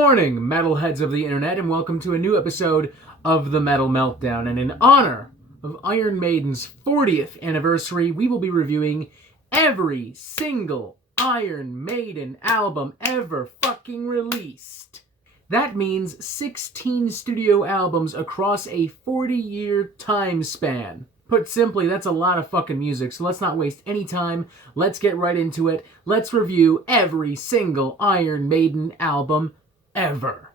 morning, metalheads of the internet, and welcome to a new episode of the Metal Meltdown. And in honor of Iron Maiden's 40th anniversary, we will be reviewing every single Iron Maiden album ever fucking released. That means 16 studio albums across a 40-year time span. Put simply, that's a lot of fucking music, so let's not waste any time. Let's get right into it. Let's review every single Iron Maiden album ever.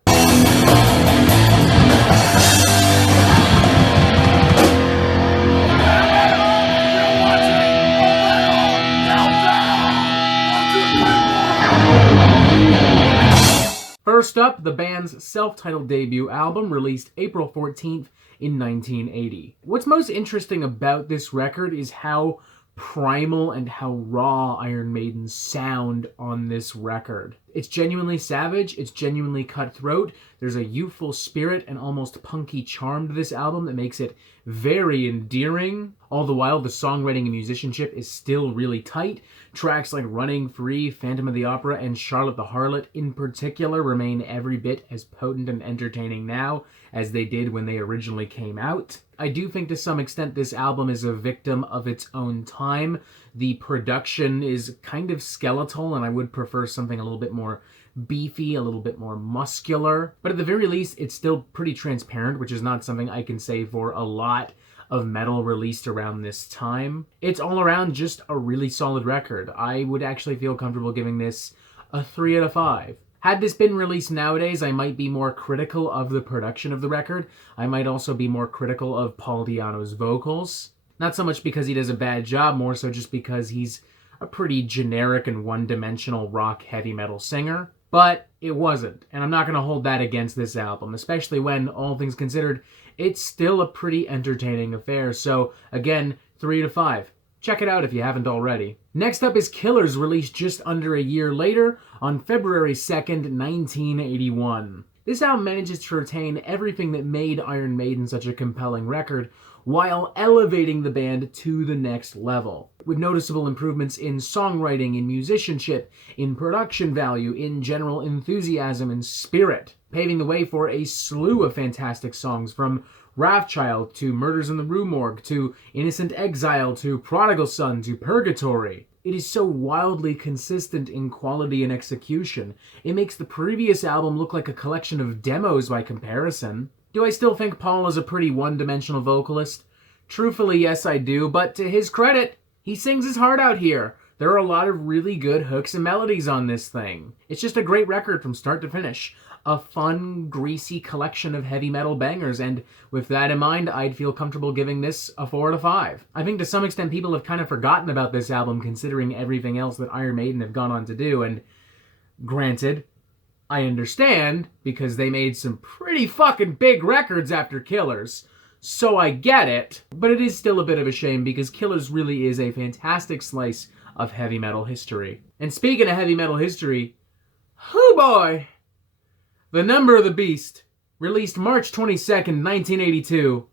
First up, the band's self-titled debut album, released April 14th in 1980. What's most interesting about this record is how primal and how raw Iron Maiden sound on this record. It's genuinely savage, it's genuinely cutthroat, there's a youthful spirit and almost punky charm to this album that makes it very endearing. All the while, the songwriting and musicianship is still really tight. Tracks like Running Free, Phantom of the Opera, and Charlotte the Harlot in particular remain every bit as potent and entertaining now as they did when they originally came out. I do think to some extent this album is a victim of its own time. The production is kind of skeletal, and I would prefer something a little bit more beefy, a little bit more muscular. But at the very least, it's still pretty transparent, which is not something I can say for a lot of metal released around this time. It's all around just a really solid record. I would actually feel comfortable giving this a 3 out of 5. Had this been released nowadays, I might be more critical of the production of the record. I might also be more critical of Paul Di'Anno's vocals. Not so much because he does a bad job, more so just because he's a pretty generic and one-dimensional rock heavy metal singer. But it wasn't, and I'm not going to hold that against this album, especially when, all things considered, it's still a pretty entertaining affair. So, again, 3 to 5. Check it out if you haven't already. Next up is Killers, released just under a year later on February 2nd, 1981. This album manages to retain everything that made Iron Maiden such a compelling record, while elevating the band to the next level, with noticeable improvements in songwriting, in musicianship, in production value, in general enthusiasm and spirit, paving the way for a slew of fantastic songs, from Wrathchild to Murders in the Rue Morgue to Innocent Exile to Prodigal Son to Purgatory. It is so wildly consistent in quality and execution. It makes the previous album look like a collection of demos by comparison. Do I still think Paul is a pretty one-dimensional vocalist? Truthfully, yes I do, but to his credit, he sings his heart out here. There are a lot of really good hooks and melodies on this thing. It's just a great record from start to finish. A fun, greasy collection of heavy metal bangers, and with that in mind, I'd feel comfortable giving this a 4 out of 5. I think to some extent people have kind of forgotten about this album considering everything else that Iron Maiden have gone on to do, and granted, I understand, because they made some pretty fucking big records after Killers, so I get it, but it is still a bit of a shame because Killers really is a fantastic slice of heavy metal history. And speaking of heavy metal history, hoo boy! The Number of the Beast, released March 22nd, 1982.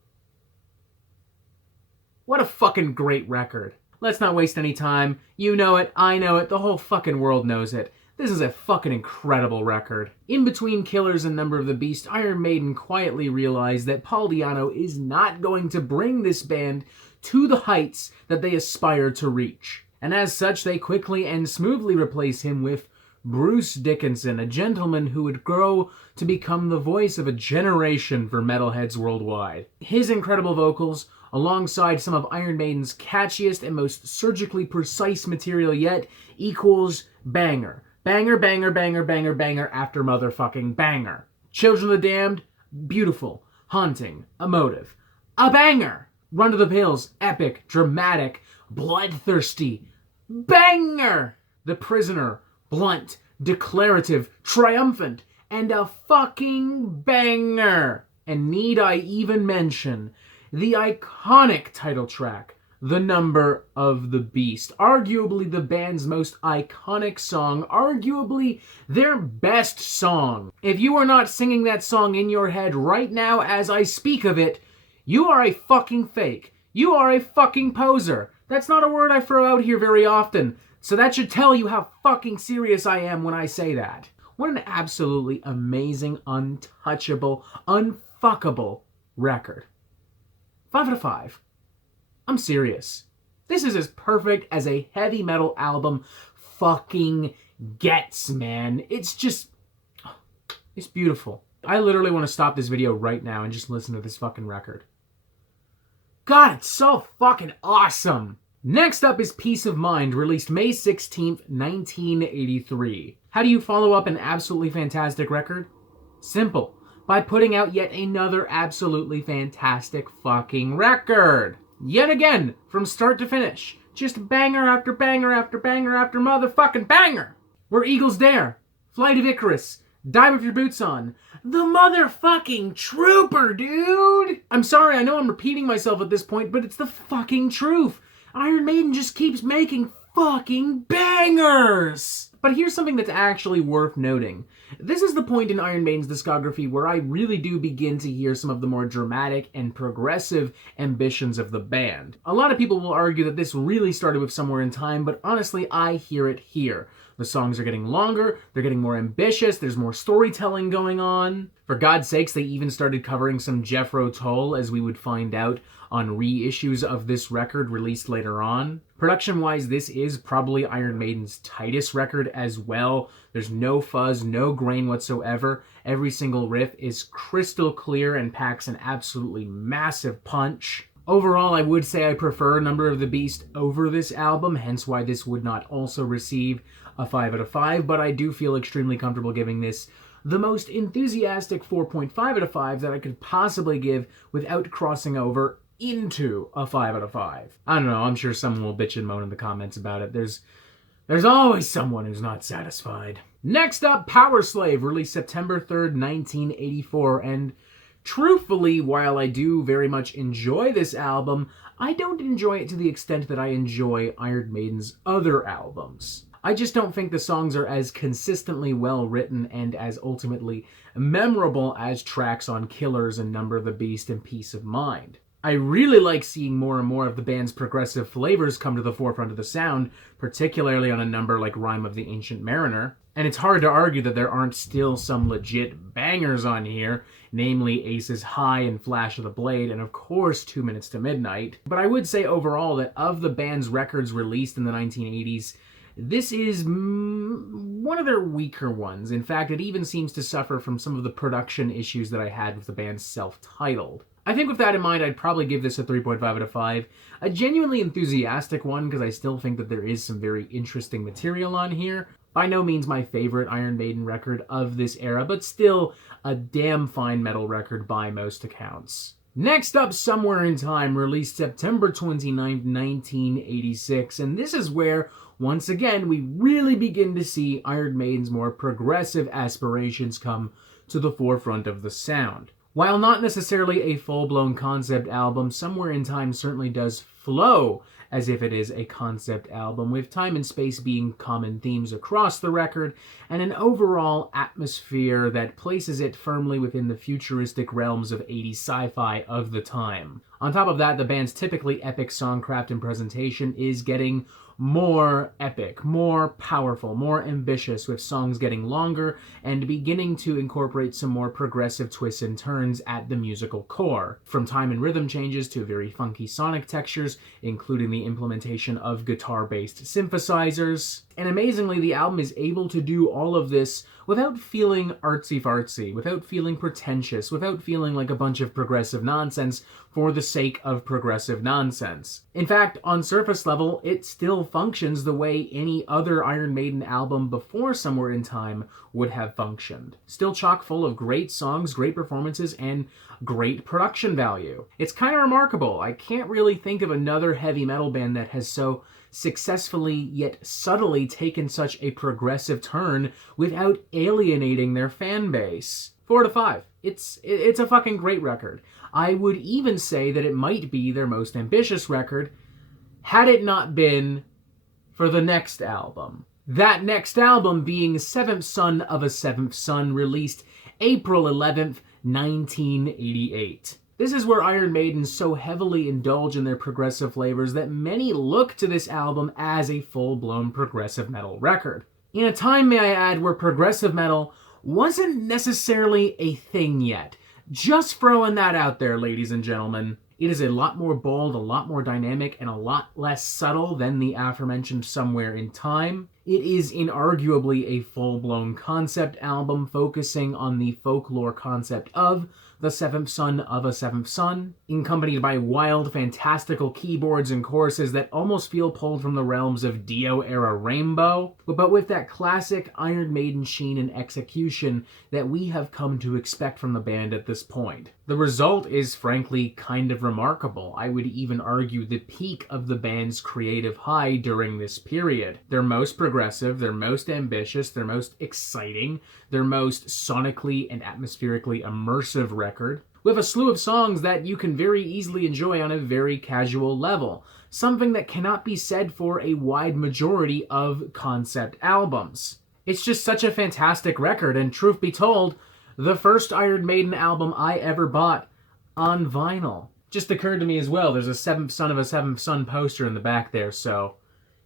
What a fucking great record. Let's not waste any time. You know it, I know it, the whole fucking world knows it. This is a fucking incredible record. In between Killers and Number of the Beast, Iron Maiden quietly realized that Paul Di'Anno is not going to bring this band to the heights that they aspire to reach. And as such, they quickly and smoothly replace him with Bruce Dickinson, a gentleman who would grow to become the voice of a generation for metalheads worldwide. His incredible vocals, alongside some of Iron Maiden's catchiest and most surgically precise material yet, equals banger. Banger, banger, banger, banger, banger after motherfucking banger. Children of the Damned, beautiful, haunting, emotive. A banger! Run to the Pills, epic, dramatic, bloodthirsty. Banger! The Prisoner, blunt, declarative, triumphant, and a fucking banger! And need I even mention the iconic title track, The Number of the Beast. Arguably the band's most iconic song, arguably their best song. If you are not singing that song in your head right now as I speak of it, you are a fucking fake. You are a fucking poser. That's not a word I throw out here very often, so that should tell you how fucking serious I am when I say that. What an absolutely amazing, untouchable, unfuckable record. 5 out of 5. I'm serious. This is as perfect as a heavy metal album fucking gets, man. It's just... it's beautiful. I literally want to stop this video right now and just listen to this fucking record. God, it's so fucking awesome! Next up is Peace of Mind, released May 16th, 1983. How do you follow up an absolutely fantastic record? Simple. By putting out yet another absolutely fantastic fucking record. Yet again, from start to finish. Just banger after banger after banger after motherfucking banger! Where Eagles Dare, Flight of Icarus, Die With Your Boots On. The motherfucking trooper, dude! I'm sorry, I know I'm repeating myself at this point, but it's the fucking truth. Iron Maiden just keeps making fucking bangers! But here's something that's actually worth noting. This is the point in Iron Maiden's discography where I really do begin to hear some of the more dramatic and progressive ambitions of the band. A lot of people will argue that this really started with Somewhere in Time, but honestly, I hear it here. The songs are getting longer, they're getting more ambitious, there's more storytelling going on. For God's sakes, they even started covering some Jethro Tull, as we would find out on reissues of this record released later on. Production-wise, this is probably Iron Maiden's tightest record as well. There's no fuzz, no grain whatsoever. Every single riff is crystal clear and packs an absolutely massive punch. Overall, I would say I prefer Number of the Beast over this album, hence why this would not also receive a 5 out of 5, but I do feel extremely comfortable giving this the most enthusiastic 4.5 out of 5 that I could possibly give without crossing over into a 5 out of 5. I don't know, I'm sure someone will bitch and moan in the comments about it. There's always someone who's not satisfied. Next up, Powerslave, released September 3rd, 1984, and truthfully, while I do very much enjoy this album, I don't enjoy it to the extent that I enjoy Iron Maiden's other albums. I just don't think the songs are as consistently well written and as ultimately memorable as tracks on Killers and Number of the Beast and Peace of Mind. I really like seeing more and more of the band's progressive flavors come to the forefront of the sound, particularly on a number like Rime of the Ancient Mariner. And it's hard to argue that there aren't still some legit bangers on here, namely Ace's High and Flash of the Blade, and of course 2 Minutes to Midnight. But I would say overall that of the band's records released in the 1980s, this is one of their weaker ones. In fact, it even seems to suffer from some of the production issues that I had with the band's self-titled. I think with that in mind, I'd probably give this a 3.5 out of 5. A genuinely enthusiastic one, because I still think that there is some very interesting material on here. By no means my favorite Iron Maiden record of this era, but still a damn fine metal record by most accounts. Next up, Somewhere in Time, released September 29th, 1986, and this is where, once again, we really begin to see Iron Maiden's more progressive aspirations come to the forefront of the sound. While not necessarily a full-blown concept album, Somewhere in Time certainly does flow as if it is a concept album, with time and space being common themes across the record, and an overall atmosphere that places it firmly within the futuristic realms of 80s sci-fi of the time. On top of that, the band's typically epic songcraft and presentation is getting more epic, more powerful, more ambitious, with songs getting longer and beginning to incorporate some more progressive twists and turns at the musical core. From time and rhythm changes to very funky sonic textures, including the implementation of guitar-based synthesizers. And amazingly, the album is able to do all of this without feeling artsy-fartsy, without feeling pretentious, without feeling like a bunch of progressive nonsense for the sake of progressive nonsense. In fact, on surface level, it still functions the way any other Iron Maiden album before Somewhere in Time would have functioned. Still chock full of great songs, great performances, and great production value. It's kind of remarkable. I can't really think of another heavy metal band that has so successfully yet subtly taken such a progressive turn without alienating their fan base. 4 out of 5. It's a fucking great record. I would even say that it might be their most ambitious record, had it not been for the next album. That next album being Seventh Son of a Seventh Son, released April 11th, 1988. This is where Iron Maiden so heavily indulge in their progressive flavors that many look to this album as a full-blown progressive metal record. In a time, may I add, where progressive metal wasn't necessarily a thing yet. Just throwing that out there, ladies and gentlemen. It is a lot more bold, a lot more dynamic, and a lot less subtle than the aforementioned Somewhere in Time. It is inarguably a full-blown concept album focusing on the folklore concept of the seventh son of a seventh son, accompanied by wild, fantastical keyboards and choruses that almost feel pulled from the realms of Dio-era Rainbow, but with that classic Iron Maiden sheen and execution that we have come to expect from the band at this point. The result is frankly kind of remarkable. I would even argue the peak of the band's creative high during this period. Their most progressive, their most ambitious, their most exciting, their most sonically and atmospherically immersive record, with a slew of songs that you can very easily enjoy on a very casual level, something that cannot be said for a wide majority of concept albums. It's just such a fantastic record, and truth be told, the first Iron Maiden album I ever bought on vinyl. Just occurred to me as well, there's a seventh son of a seventh son poster in the back there, so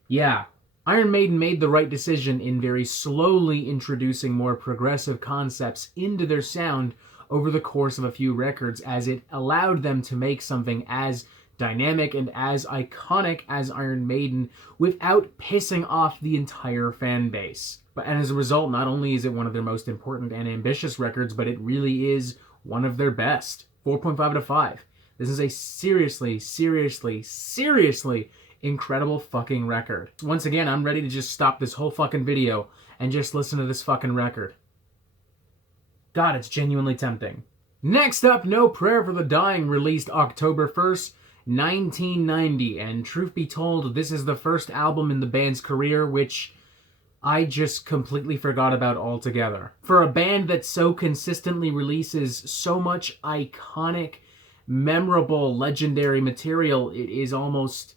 yeah. Iron Maiden made the right decision in very slowly introducing more progressive concepts into their sound over the course of a few records, as it allowed them to make something as dynamic and as iconic as Iron Maiden without pissing off the entire fan base. And as a result, not only is it one of their most important and ambitious records, but it really is one of their best. 4.5 out of 5. This is a seriously incredible fucking record. Once again, I'm ready to just stop this whole fucking video and just listen to this fucking record. God, it's genuinely tempting. Next up, No Prayer for the Dying, released October 1st, 1990, and truth be told, this is the first album in the band's career which I just completely forgot about altogether. For a band that so consistently releases so much iconic, memorable, legendary material, it is almost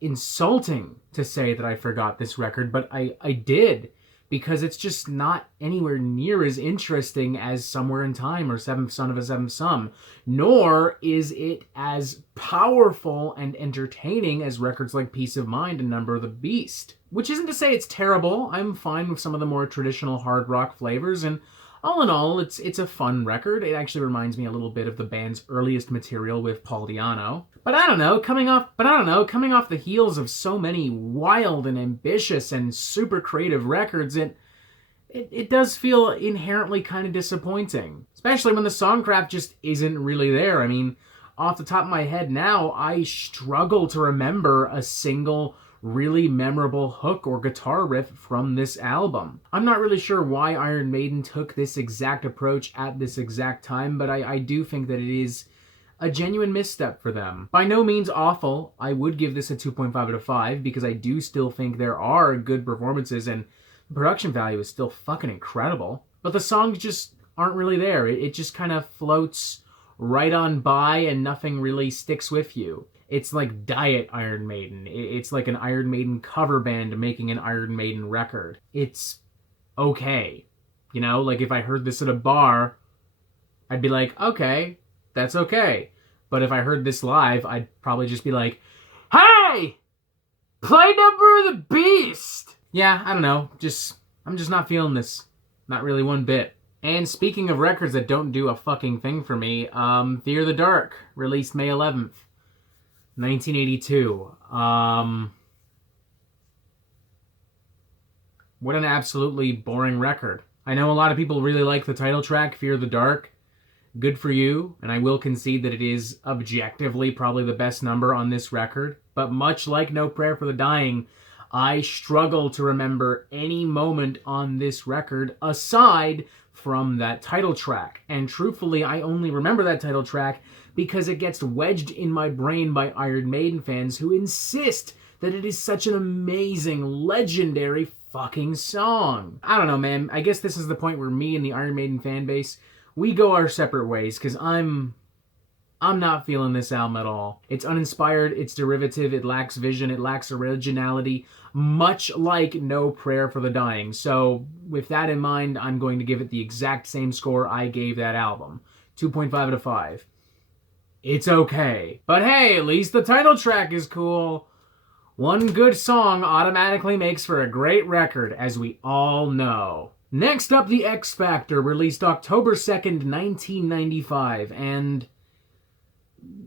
insulting to say that I forgot this record, but I did, because it's just not anywhere near as interesting as Somewhere in Time or Seventh Son of a Seventh Son, nor is it as powerful and entertaining as records like Peace of Mind and Number of the Beast. Which isn't to say it's terrible. I'm fine with some of the more traditional hard rock flavors, and all in all, it's a fun record. It actually reminds me a little bit of the band's earliest material with Paul Di'Anno. But I don't know, coming off the heels of so many wild and ambitious and super creative records, it does feel inherently kind of disappointing. Especially when the songcraft just isn't really there. I mean, off the top of my head now, I struggle to remember a single really memorable hook or guitar riff from this album. I'm not really sure why Iron Maiden took this exact approach at this exact time, but I do think that it is a genuine misstep for them. By no means awful. I would give this a 2.5 out of 5 because I do still think there are good performances and the production value is still fucking incredible. But the songs just aren't really there. It just kind of floats right on by and nothing really sticks with you. It's like Diet Iron Maiden. It's like an Iron Maiden cover band making an Iron Maiden record. It's okay. You know, like if I heard this at a bar, I'd be like, okay, that's okay. But if I heard this live, I'd probably just be like, hey! Play Number of the Beast! Yeah, I don't know. I'm just not feeling this. Not really one bit. And speaking of records that don't do a fucking thing for me, Fear the Dark, released May 11th. 1982. What an absolutely boring record. I know a lot of people really like the title track, Fear the Dark. Good for you, and I will concede that it is objectively probably the best number on this record. But much like No Prayer for the Dying, I struggle to remember any moment on this record aside from that title track. And truthfully, I only remember that title track because it gets wedged in my brain by Iron Maiden fans who insist that it is such an amazing, legendary fucking song. I don't know, man. I guess this is the point where me and the Iron Maiden fan base, we go our separate ways, because I'm not feeling this album at all. It's uninspired, it's derivative, it lacks vision, it lacks originality, much like No Prayer for the Dying. So, with that in mind, I'm going to give it the exact same score I gave that album. 2.5 out of 5. It's okay. But hey, at least the title track is cool. One good song automatically makes for a great record, as we all know. Next up, The X Factor, released October 2nd, 1995, and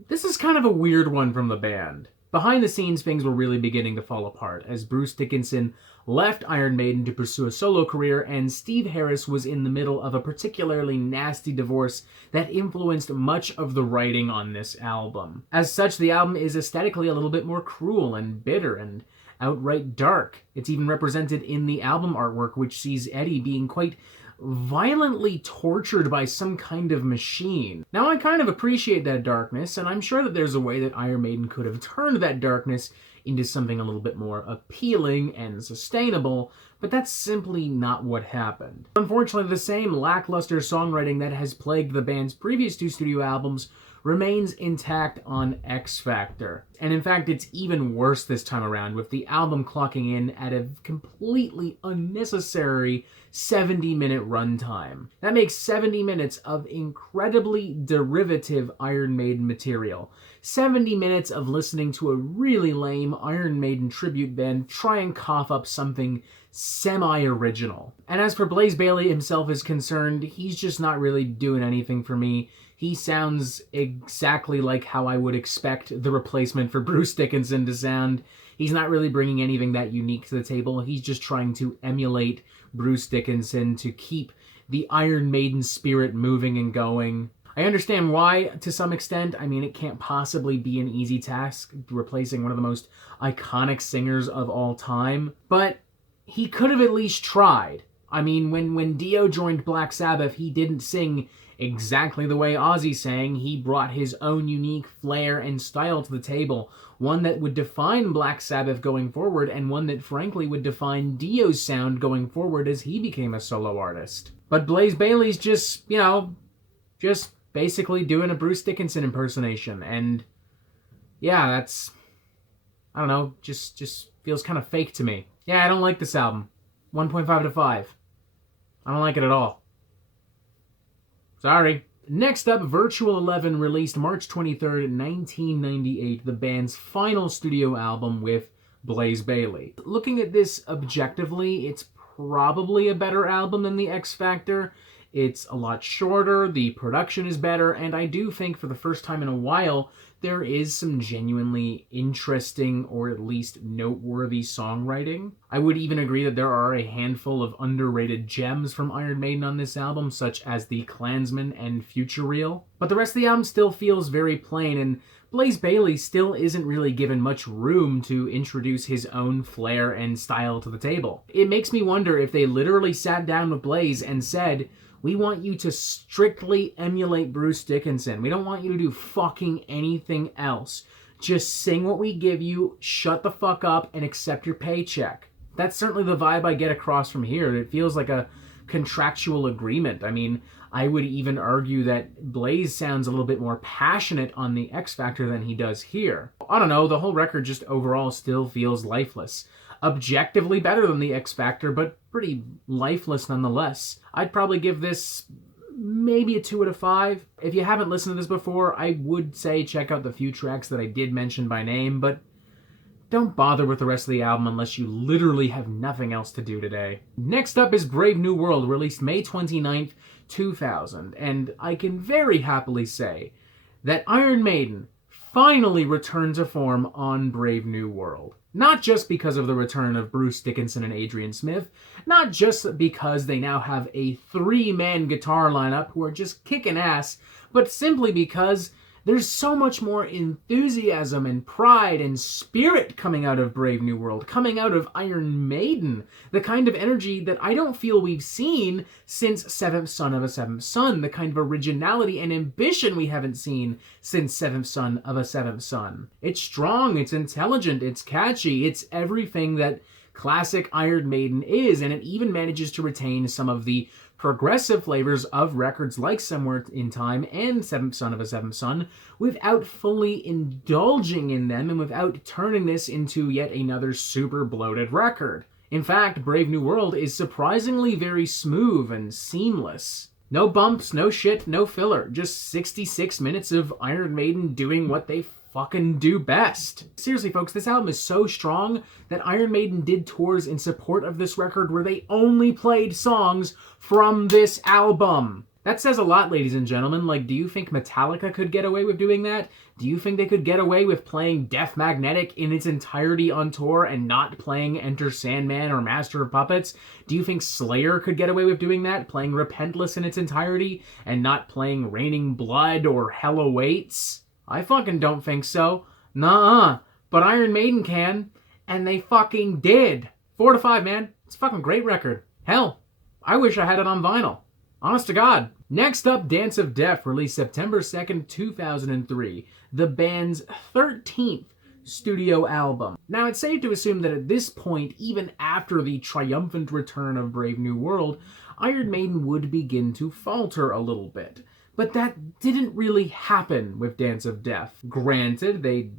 this is kind of a weird one from the band. Behind the scenes, things were really beginning to fall apart, as Bruce Dickinson left Iron Maiden to pursue a solo career, and Steve Harris was in the middle of a particularly nasty divorce that influenced much of the writing on this album. As such, the album is aesthetically a little bit more cruel and bitter and outright dark. It's even represented in the album artwork, which sees Eddie being quite violently tortured by some kind of machine. Now, I kind of appreciate that darkness, and I'm sure that there's a way that Iron Maiden could have turned that darkness into something a little bit more appealing and sustainable, but that's simply not what happened. Unfortunately, the same lackluster songwriting that has plagued the band's previous two studio albums remains intact on X Factor. And in fact, it's even worse this time around, with the album clocking in at a completely unnecessary 70-minute runtime. That makes 70 minutes of incredibly derivative Iron Maiden material. 70 minutes of listening to a really lame Iron Maiden tribute band try and cough up something semi-original. And as for Blaze Bayley himself is concerned, he's just not really doing anything for me. He sounds exactly like how I would expect the replacement for Bruce Dickinson to sound. He's not really bringing anything that unique to the table. He's just trying to emulate Bruce Dickinson to keep the Iron Maiden spirit moving and going. I understand why, to some extent. I mean, it can't possibly be an easy task replacing one of the most iconic singers of all time, but he could have at least tried. I mean, when Dio joined Black Sabbath, he didn't sing exactly the way Ozzy sang. He brought his own unique flair and style to the table, one that would define Black Sabbath going forward, and one that frankly would define Dio's sound going forward as he became a solo artist. But Blaze Bayley's just basically doing a Bruce Dickinson impersonation, and yeah, that's, I don't know, just feels kind of fake to me. Yeah, I don't like this album. 1.5 out of 5. I don't like it at all. Sorry. Next up, Virtual 11 released March 23rd, 1998, the band's final studio album with Blaze Bayley. Looking at this objectively, it's probably a better album than The X Factor. It's a lot shorter, the production is better, and I do think for the first time in a while, there is some genuinely interesting or at least noteworthy songwriting. I would even agree that there are a handful of underrated gems from Iron Maiden on this album, such as The Klansman and Future Real. But the rest of the album still feels very plain, and Blaze Bayley still isn't really given much room to introduce his own flair and style to the table. It makes me wonder if they literally sat down with Blaze and said, "We want you to strictly emulate Bruce Dickinson. We don't want you to do fucking anything else. Just sing what we give you, shut the fuck up, and accept your paycheck." That's certainly the vibe I get across from here. It feels like a contractual agreement. I mean, I would even argue that Blaze sounds a little bit more passionate on the X Factor than he does here. I don't know, the whole record just overall still feels lifeless. Objectively better than the X Factor, but pretty lifeless nonetheless. I'd probably give this maybe a 2 out of 5. If you haven't listened to this before, I would say check out the few tracks that I did mention by name, but don't bother with the rest of the album unless you literally have nothing else to do today. Next up is Brave New World, released May 29th, 2000, and I can very happily say that Iron Maiden finally returned to form on Brave New World. Not just because of the return of Bruce Dickinson and Adrian Smith, not just because they now have a 3-man guitar lineup who are just kicking ass, but simply because there's so much more enthusiasm and pride and spirit coming out of Brave New World, coming out of Iron Maiden, the kind of energy that I don't feel we've seen since Seventh Son of a Seventh Son, the kind of originality and ambition we haven't seen since Seventh Son of a Seventh Son. It's strong, it's intelligent, it's catchy, it's everything that classic Iron Maiden is, and it even manages to retain some of the progressive flavors of records like Somewhere in Time and Seventh Son of a Seventh Son without fully indulging in them and without turning this into yet another super bloated record. In fact, Brave New World is surprisingly very smooth and seamless. No bumps, no shit, no filler. Just 66 minutes of Iron Maiden doing what they fucking do best. Seriously, folks, this album is so strong that Iron Maiden did tours in support of this record where they only played songs from this album. That says a lot, ladies and gentlemen. Like, do you think Metallica could get away with doing that? Do you think they could get away with playing Death Magnetic in its entirety on tour and not playing Enter Sandman or Master of Puppets? Do you think Slayer could get away with doing that, playing Repentless in its entirety and not playing Raining Blood or Hell Awaits? I fucking don't think so. Nuh-uh. But Iron Maiden can, and they fucking did. 4 to 5, man. It's a fucking great record. Hell, I wish I had it on vinyl. Honest to God. Next up, Dance of Death, released September 2nd, 2003. The band's 13th studio album. Now, it's safe to assume that at this point, even after the triumphant return of Brave New World, Iron Maiden would begin to falter a little bit. But that didn't really happen with Dance of Death. Granted, they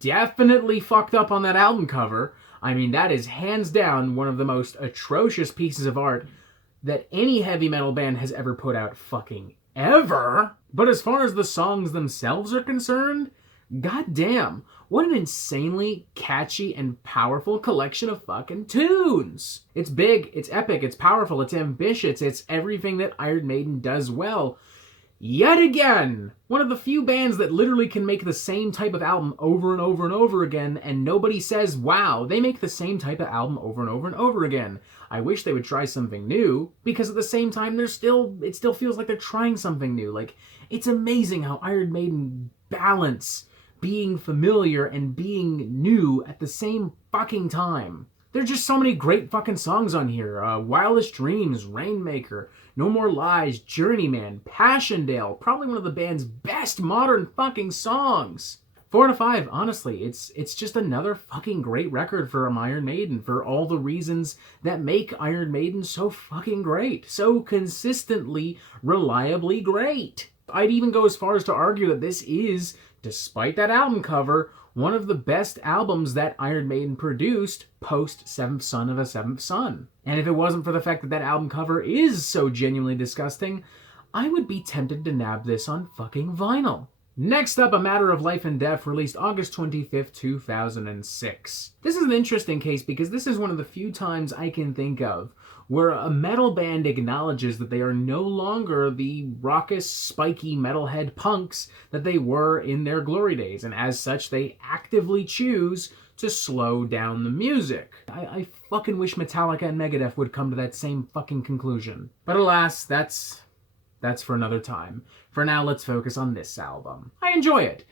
definitely fucked up on that album cover. I mean, that is hands down one of the most atrocious pieces of art that any heavy metal band has ever put out fucking ever. But as far as the songs themselves are concerned, goddamn, what an insanely catchy and powerful collection of fucking tunes. It's big, it's epic, it's powerful, it's ambitious, it's everything that Iron Maiden does well. Yet again, one of the few bands that literally can make the same type of album over and over and over again, and nobody says, wow, they make the same type of album over and over and over again. I wish they would try something new, because at the same time, it still feels like they're trying something new. Like, it's amazing how Iron Maiden balance being familiar and being new at the same fucking time. There's just so many great fucking songs on here. Wildest Dreams, Rainmaker, No More Lies, Journeyman, Passchendaele, probably one of the band's best modern fucking songs. 4 to 5, honestly, it's just another fucking great record for Iron Maiden for all the reasons that make Iron Maiden so fucking great. So consistently, reliably great. I'd even go as far as to argue that this is, despite that album cover, one of the best albums that Iron Maiden produced post Seventh Son of a Seventh Son. And if it wasn't for the fact that that album cover is so genuinely disgusting, I would be tempted to nab this on fucking vinyl. Next up, A Matter of Life and Death, released August 25th, 2006. This is an interesting case because this is one of the few times I can think of where a metal band acknowledges that they are no longer the raucous, spiky metalhead punks that they were in their glory days, and as such, they actively choose to slow down the music. I fucking wish Metallica and Megadeth would come to that same fucking conclusion. But alas, that's for another time. For now, let's focus on this album. I enjoy it.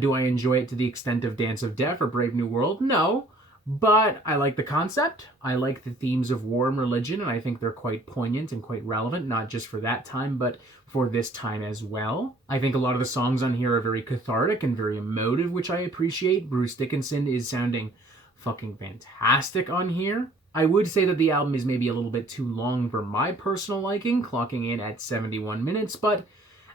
Do I enjoy it to the extent of Dance of Death or Brave New World? No. But I like the concept. I like the themes of war and religion, and I think they're quite poignant and quite relevant, not just for that time, but for this time as well. I think a lot of the songs on here are very cathartic and very emotive, which I appreciate. Bruce Dickinson is sounding fucking fantastic on here. I would say that the album is maybe a little bit too long for my personal liking, clocking in at 71 minutes, but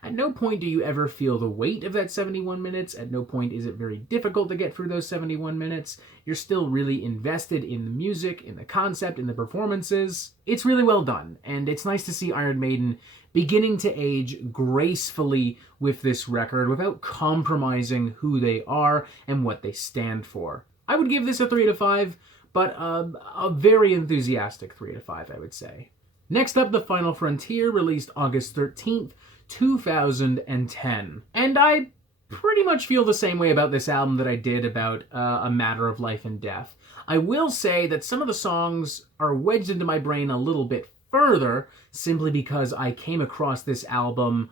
at no point do you ever feel the weight of that 71 minutes. At no point is it very difficult to get through those 71 minutes. You're still really invested in the music, in the concept, in the performances. It's really well done, and it's nice to see Iron Maiden beginning to age gracefully with this record without compromising who they are and what they stand for. I would give this a 3 to 5, but a very enthusiastic 3 to 5, I would say. Next up, The Final Frontier, released August 13th, 2010. And I pretty much feel the same way about this album that I did about A Matter of Life and Death. I will say that some of the songs are wedged into my brain a little bit further, simply because I came across this album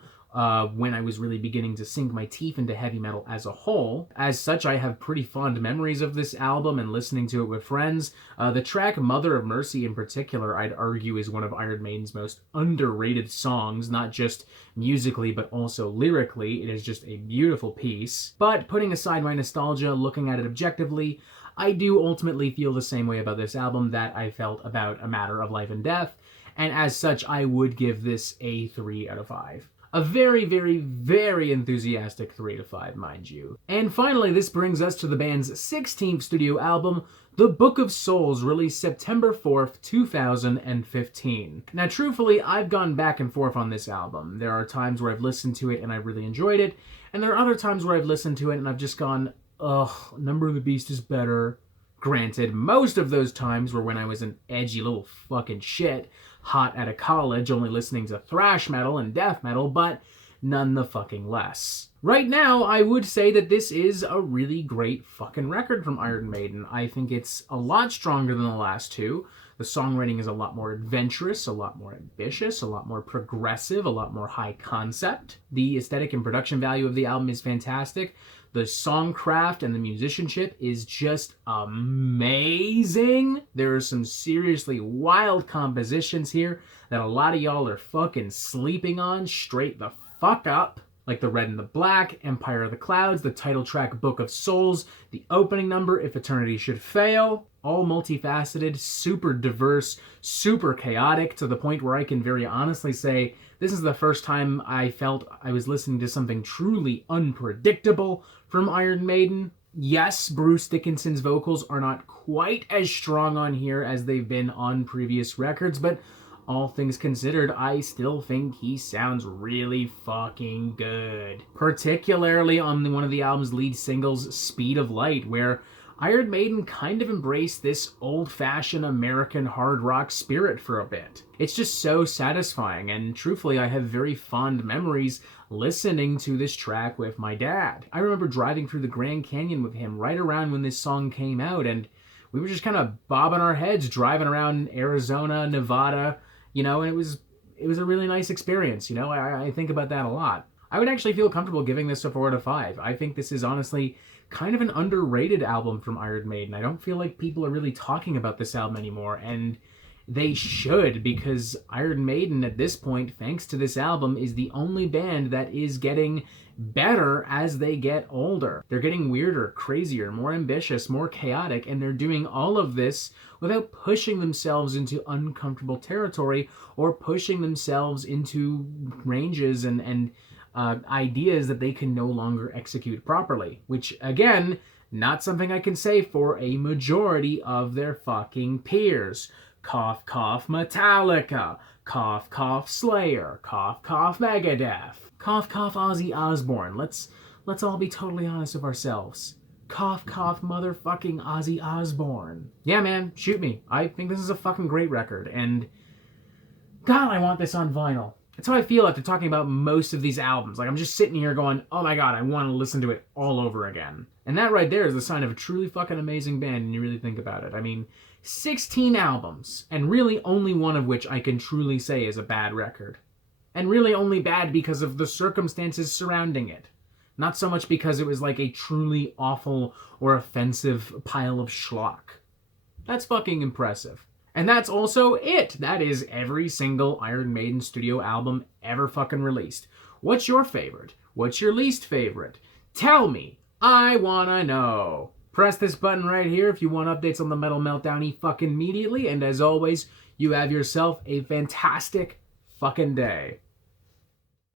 when I was really beginning to sink my teeth into heavy metal as a whole. As such, I have pretty fond memories of this album and listening to it with friends. The track Mother of Mercy in particular, I'd argue, is one of Iron Maiden's most underrated songs, not just musically, but also lyrically. It is just a beautiful piece. But putting aside my nostalgia, looking at it objectively, I do ultimately feel the same way about this album that I felt about A Matter of Life and Death, and as such, I would give this a 3 out of 5. A very, very, very enthusiastic 3 to 5, mind you. And finally, this brings us to the band's 16th studio album, The Book of Souls, released September 4th, 2015. Now, truthfully, I've gone back and forth on this album. There are times where I've listened to it and I've really enjoyed it, and there are other times where I've listened to it and I've just gone, ugh, Number of the Beast is better. Granted, most of those times were when I was an edgy little fucking shit, hot out of college, only listening to thrash metal and death metal, but none the fucking less. Right now, I would say that this is a really great fucking record from Iron Maiden. I think it's a lot stronger than the last two. The songwriting is a lot more adventurous, a lot more ambitious, a lot more progressive, a lot more high concept. The aesthetic and production value of the album is fantastic. The songcraft and the musicianship is just amazing. There are some seriously wild compositions here that a lot of y'all are fucking sleeping on straight the fuck up. Like The Red and the Black, Empire of the Clouds, the title track Book of Souls, the opening number If Eternity Should Fail. All multifaceted, super diverse, super chaotic, to the point where I can very honestly say this is the first time I felt I was listening to something truly unpredictable from Iron Maiden. Yes, Bruce Dickinson's vocals are not quite as strong on here as they've been on previous records, but all things considered, I still think he sounds really fucking good. Particularly on one of the album's lead singles, Speed of Light, where Iron Maiden kind of embraced this old-fashioned American hard rock spirit for a bit. It's just so satisfying, and truthfully, I have very fond memories listening to this track with my dad. I remember driving through the Grand Canyon with him right around when this song came out, and we were just kind of bobbing our heads driving around Arizona, Nevada, and it was a really nice experience, I think about that a lot. I would actually feel comfortable giving this a 4 out of 5. I think this is honestly kind of an underrated album from Iron Maiden. I don't feel like people are really talking about this album anymore, and they should, because Iron Maiden at this point, thanks to this album, is the only band that is getting better as they get older. They're getting weirder, crazier, more ambitious, more chaotic, and they're doing all of this without pushing themselves into uncomfortable territory or pushing themselves into ranges and ideas that they can no longer execute properly, which, again, not something I can say for a majority of their fucking peers. Cough, cough, Metallica. Cough, cough, Slayer. Cough, cough, Megadeth. Cough, cough, Ozzy Osbourne. Let's all be totally honest with ourselves. Cough, cough, motherfucking Ozzy Osbourne. Yeah, man, shoot me. I think this is a fucking great record, and God, I want this on vinyl. That's how I feel after talking about most of these albums. Like, I'm just sitting here going, oh my God, I want to listen to it all over again. And that right there is the sign of a truly fucking amazing band, and you really think about it. I mean, 16 albums, and really only one of which I can truly say is a bad record. And really only bad because of the circumstances surrounding it. Not so much because it was like a truly awful or offensive pile of schlock. That's fucking impressive. And that's also it. That is every single Iron Maiden studio album ever fucking released. What's your favorite? What's your least favorite? Tell me. I wanna know. Press this button right here if you want updates on the Metal Meltdown fucking immediately. And as always, you have yourself a fantastic fucking day.